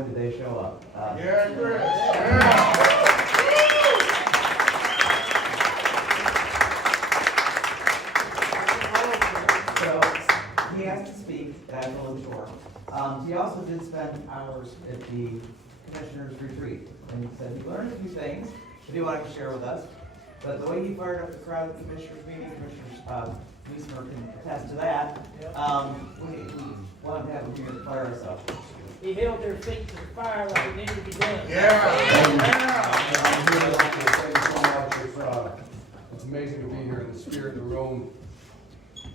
boy, did they show up. Yeah, Chris. Yeah. So he has to speak, and I'm a little short. He also did spend hours at the commissioner's retreat, and he said he learned a few things that he wanted to share with us. But the way he fired up the crowd at the commissioner's meeting, Commissioner Wiesmer can attest to that. We wanted to have him here to fire us up. He held their feet to the fire like it needed to be done. Yeah. Thank you so much. It's amazing to be here in the spirit of the room.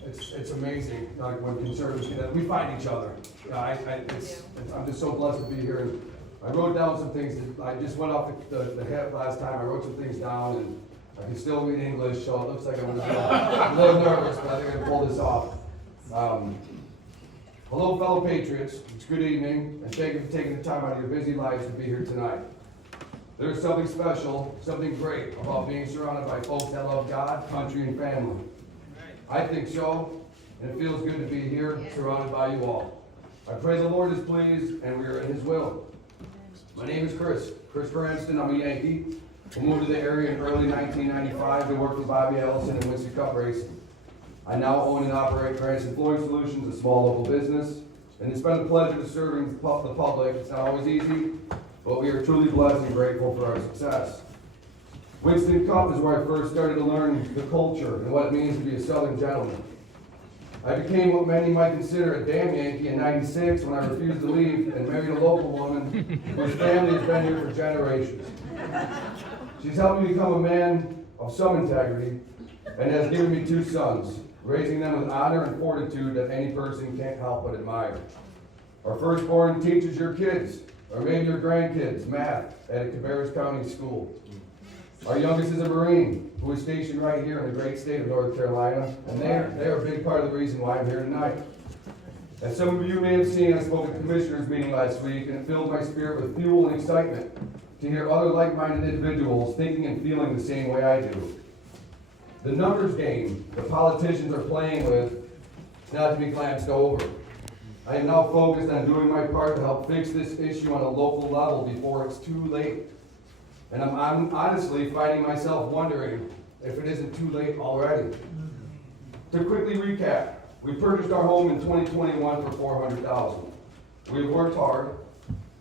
It's amazing, like when conservatives get that, we find each other. I'm just so blessed to be here. And I wrote down some things that I just went off the head last time. I wrote some things down, and I can still read English, so it looks like I'm a little nervous, but I think I can pull this off. Hello, fellow patriots. It's good evening, and thank you for taking the time out of your busy lives to be here tonight. There's something special, something great about being surrounded by folks that love God, country, and family. I think so, and it feels good to be here, surrounded by you all. I pray the Lord is pleased, and we are in His will. My name is Chris Cranston. I'm a Yankee who moved to the area in early 1995 to work for Bobby Ellison in Winston Cup racing. I now own and operate Cranston Flooring Solutions, a small local business, and it's been a pleasure to serving the public. It's not always easy, but we are truly blessed and grateful for our success. Winston Cup is where I first started to learn the culture and what it means to be a Southern gentleman. I became what many might consider a damn Yankee in '96 when I refused to leave and married a local woman whose family has been here for generations. She's helped me become a man of some integrity and has given me 2 sons, raising them with honor and fortitude that any person can't help but admire. Our firstborn teaches your kids, or maybe your grandkids, math at a Cabarrus County school. Our youngest is a Marine who is stationed right here in the great state of North Carolina, and they're a big part of the reason why I'm here tonight. As some of you may have seen, I spoke at the commissioners meeting last week, and it filled my spirit with fuel and excitement to hear other like-minded individuals thinking and feeling the same way I do. The numbers game the politicians are playing with is not to be glanced over. I am now focused on doing my part to help fix this issue on a local level before it's too late. And I'm honestly finding myself wondering if it isn't too late already. To quickly recap, we purchased our home in 2021 for $400,000. We've worked hard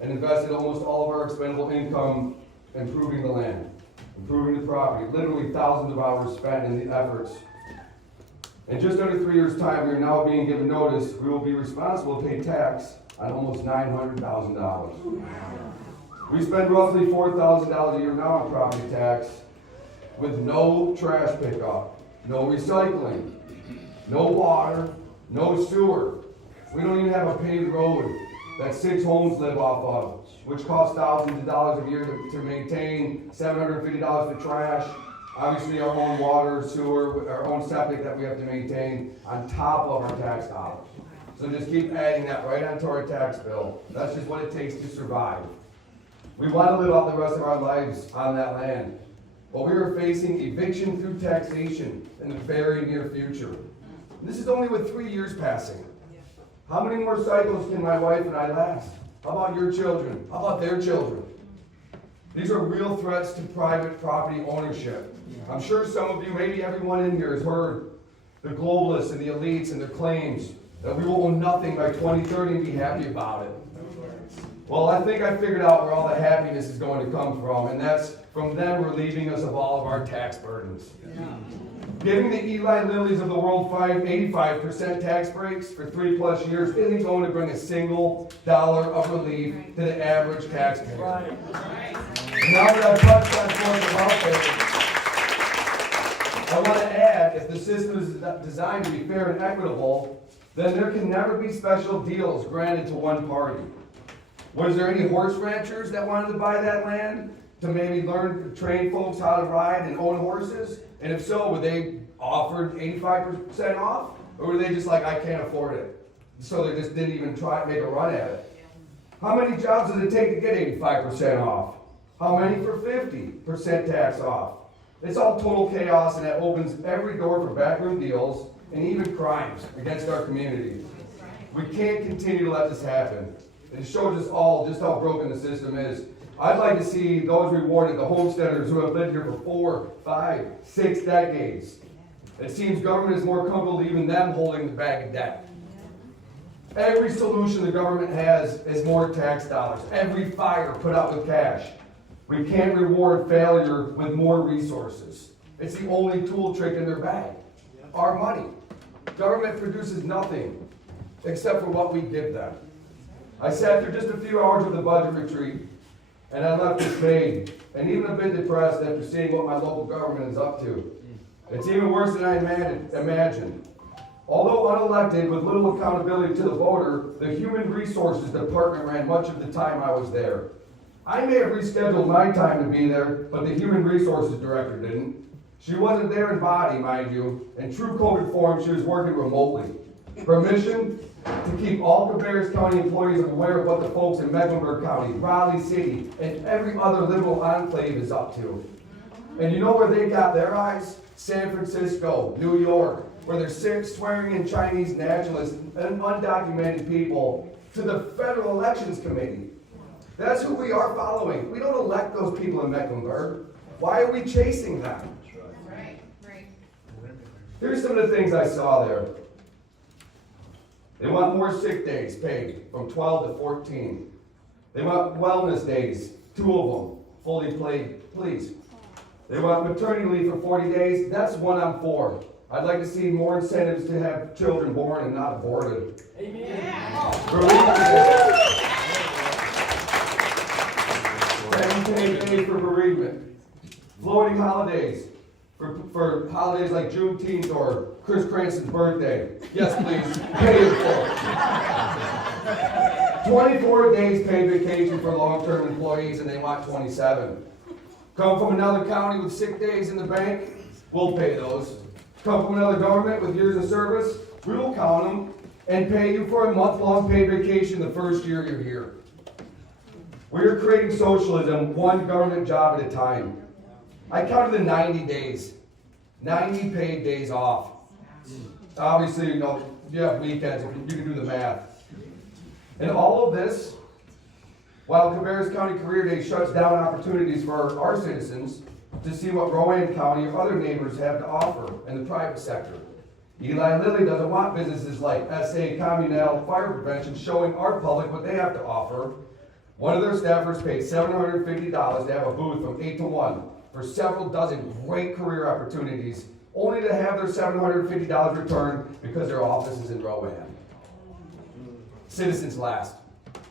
and invested almost all of our expendable income improving the land, improving the property, literally thousands of hours spent in the efforts. In just under 3 years' time, we are now being given notice we will be responsible to pay tax on almost $900,000. We spend roughly $4,000 a year now on property tax with no trash pickup, no recycling, no water, no sewer. We don't even have a paved road that 6 homes live off of, which costs thousands of dollars a year to maintain, $750 for trash, obviously our own water, sewer, our own septic that we have to maintain on top of our tax dollars. So just keep adding that right onto our tax bill. That's just what it takes to survive. We want to live out the rest of our lives on that land, but we are facing eviction through taxation in the very near future. And this is only with 3 years passing. How many more cycles can my wife and I last? How about your children? How about their children? These are real threats to private property ownership. I'm sure some of you, maybe everyone in here has heard the globalists and the elites and their claims that we will own nothing by 2030 and be happy about it. Well, I think I figured out where all the happiness is going to come from, and that's from them relieving us of all of our tax burdens. Giving the Eli Lillys of the world 85% tax breaks for 3+ years isn't going to bring a single dollar of relief to the average taxpayer. Now that I've touched on points about this, I want to add, if the system is designed to be fair and equitable, then there can never be special deals granted to one party. Was there any horse ranchers that wanted to buy that land to maybe learn to train folks how to ride and own horses? And if so, were they offered 85% off? Or were they just like, I can't afford it? So they just didn't even try to make a run at it. How many jobs does it take to get 85% off? How many for 50% tax off? It's all total chaos, and that opens every door for backroom deals and even crimes against our community. We can't continue to let this happen. It shows us all just how broken the system is. I'd like to see those rewarded, the homesteaders who have lived here for 4, 5, 6 decades. It seems government is more comfortable leaving them holding the bag of debt. Every solution the government has is more tax dollars. Every fire put out with cash. We can't reward failure with more resources. It's the only tool trick in their bag. Our money. Government produces nothing except for what we give them. I sat through just a few hours of the budget retreat, and I left dismayed and even a bit depressed after seeing what my local government is up to. It's even worse than I imagined. Although unelected with little accountability to the voter, the Human Resources Department ran much of the time I was there. I may have rescheduled my time to be there, but the Human Resources Director didn't. She wasn't there in body, mind you. In true COVID form, she was working remotely. Her mission? To keep all Cabarrus County employees aware of what the folks in Mecklenburg County, Raleigh City, and every other liberal enclave is up to. And you know where they got their eyes? San Francisco, New York, where they're swearing in Chinese nationalists and undocumented people to the Federal Elections Committee. That's who we are following. We don't elect those people in Mecklenburg. Why are we chasing them? Right. Here's some of the things I saw there. They want more sick days paid from 12 to 14. They want wellness days, 2 of them, fully paid, please. They want maternity leave for 40 days. That's one I'm for. I'd like to see more incentives to have children born and not aborted. Amen. Bereavement days for bereavement. Floating holidays for holidays like Juneteenth or Chris Cranston's birthday. Yes, please. Pay it for. 24 days paid vacation for long-term employees, and they want 27. Come from another county with sick days in the bank, we'll pay those. Come from another government with years of service, we will count them and pay you for a month-long paid vacation the first year you're here. We are creating socialism one government job at a time. I counted the 90 days, 90 paid days off. Obviously, you know, you have weekends, you can do the math. And all of this, while Cabarrus County Career Day shuts down opportunities for our citizens to see what Rowan County or other neighbors have to offer in the private sector. Eli Lilly doesn't want businesses like SA Communal Fire Prevention showing our public what they have to offer. One of their staffers paid $750 to have a booth from 8 to 1 for several dozen great career opportunities, only to have their $750 returned because their office is in Rowan. Citizens last.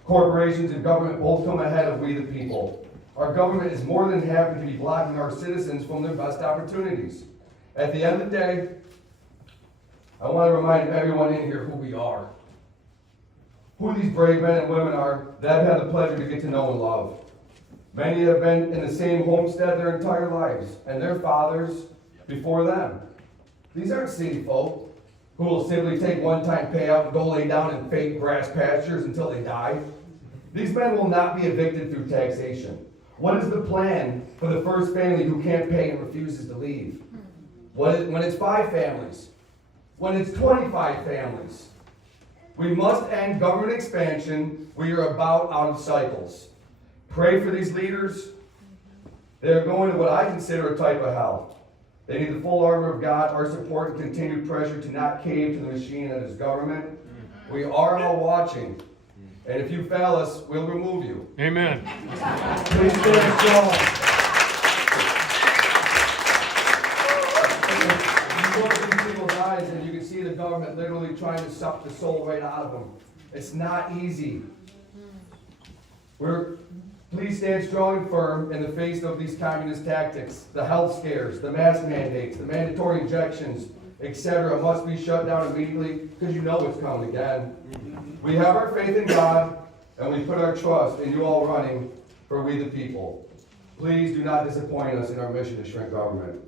Corporations and government both come ahead of we the people. Our government is more than happy to be blocking our citizens from their best opportunities. At the end of the day, I want to remind everyone in here who we are. Who these brave men and women are that I've had the pleasure to get to know and love. Many have been in the same homestead their entire lives, and their fathers before them. These aren't city folk who will simply take one-time payout and go lay down in fake grass pastures until they die. These men will not be evicted through taxation. What is the plan for the first family who can't pay and refuses to leave? When it's 5 families? When it's 25 families? We must end government expansion. We are about out of cycles. Pray for these leaders. They're going to what I consider a type of hell. They need the full armor of God, our support, and continued pressure to not cave to the machine that is government. We are all watching. And if you fail us, we'll remove you. Amen. Please stand strong. You look in people's eyes and you can see the government literally trying to suck the soul right out of them. It's not easy. Please stand strong and firm in the face of these communist tactics. The health scares, the mask mandates, the mandatory injections, etc. must be shut down immediately because you know it's coming again. We have our faith in God and we put our trust in you all running for we the people. Please do not disappoint us in our mission to shrink government.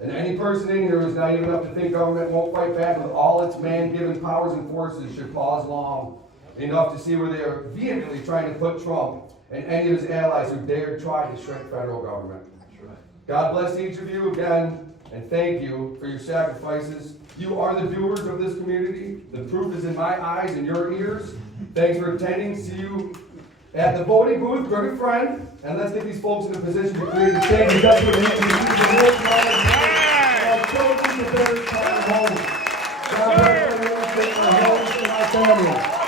And any person in here who is naive enough to think government won't fight back with all its man-given powers and forces should pause long enough to see where they are vehemently trying to put Trump and any of his allies who dare try to shrink federal government. God bless each of you again, and thank you for your sacrifices. You are the doers of this community. The proof is in my eyes and your ears. Thanks for attending. See you at the voting booth. Bring a friend, and let's get these folks in a position to create the change. And that's what we need to do. The whole time of children to better time home. God bless everyone. Take our homes and our families.